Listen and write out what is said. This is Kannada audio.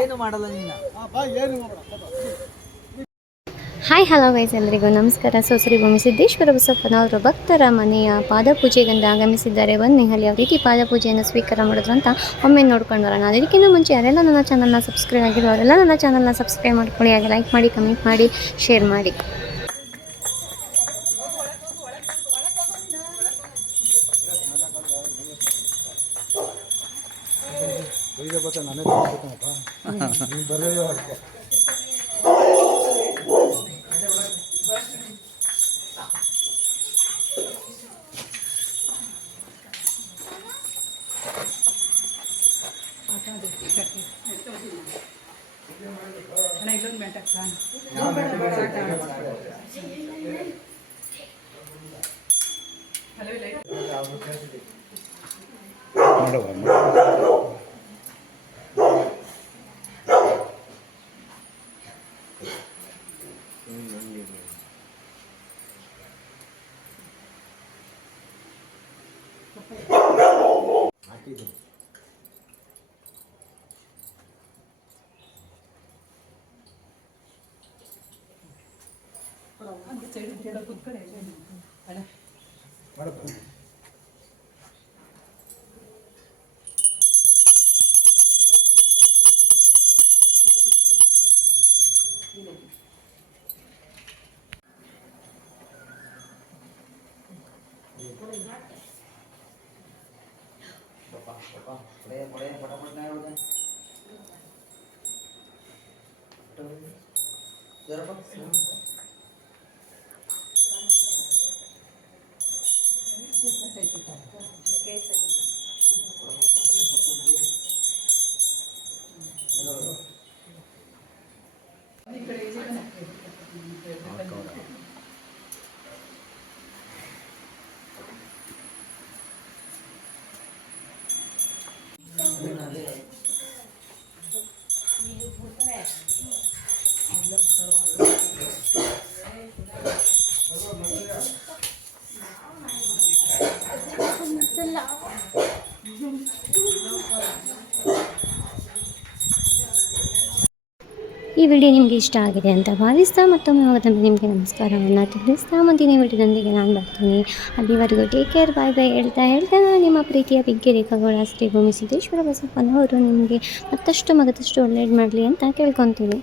ಏನು ಮಾಡಲ್ಲ ಏನು ಮಾಡಲ್ಲ ನೀನು. ಹಾಯ್ ಹಲೋ ಗೈಸ್, ಎಲ್ಲರಿಗೂ ನಮಸ್ಕಾರ. ಶ್ರೀ ಭೂಮಿ ಸಿದ್ದೇಶ್ವರ ಬಸಪ್ಪನವರು ಭಕ್ತರ ಮನೆಯ ಪಾದಪೂಜೆಗೆಂದು ಆಗಮಿಸಿದ್ದಾರೆ. ಬನ್ನಿ ಅಲ್ಲಿ ಯಾವ ರೀತಿ ಪಾದಪೂಜೆಯನ್ನು ಸ್ವೀಕಾರ ಮಾಡಿದ್ರು ಅಂತ ಒಮ್ಮೆ ನೋಡ್ಕೊಂಡು ಬರೋಣ. ಅದಕ್ಕಿಂತ ಮುಂಚೆ ಯಾರೆಲ್ಲ ನನ್ನ ಚಾನಲ್ನ ಸಬ್ಸ್ಕ್ರೈಬ್ ಆಗಿರೋ ಅವರೆಲ್ಲ ನನ್ನ ಚಾನಲ್ನ ಸಬ್ಸ್ಕ್ರೈಬ್ ಮಾಡ್ಕೊಳ್ಳಿ, ಹಾಗೆ ಲೈಕ್ ಮಾಡಿ, ಕಮೆಂಟ್ ಮಾಡಿ, ಶೇರ್ ಮಾಡಿ. ಈ ವಿಡಿಯೋ ನಿಮಗೆ ಇಷ್ಟ ಆಗಿದೆ ಅಂತ ಭಾವಿಸ್ತಾ ಮತ್ತೊಮ್ಮೆ ನಿಮಗೆ ನಮಸ್ಕಾರವನ್ನು ತಿಳಿಸ್ತಾ ಮುಂದಿನ ವಿಡಿಯೋದೊಂದಿಗೆ ನಾನು ಬರ್ತೀನಿ. ಅಲ್ಲಿವರೆಗೂ ಟೇಕ್ ಕೇರ್, ಬಾಯ್ ಬಾಯ್ ಹೇಳ್ತಾ ನಾನು ನಿಮ್ಮ ಪ್ರೀತಿಯ ಬಿಗ್ಗೆ ರೇಖಾಗೌಡ ಶ್ರೀ ಭೂಮಿ ಸಿದ್ದೇಶ್ವರ ಬಸಪ್ಪನವರು ನಿಮಗೆ ಮತ್ತಷ್ಟು ಒಳ್ಳೆಯದು ಮಾಡಲಿ ಅಂತ ಕೇಳ್ಕೊತೀನಿ.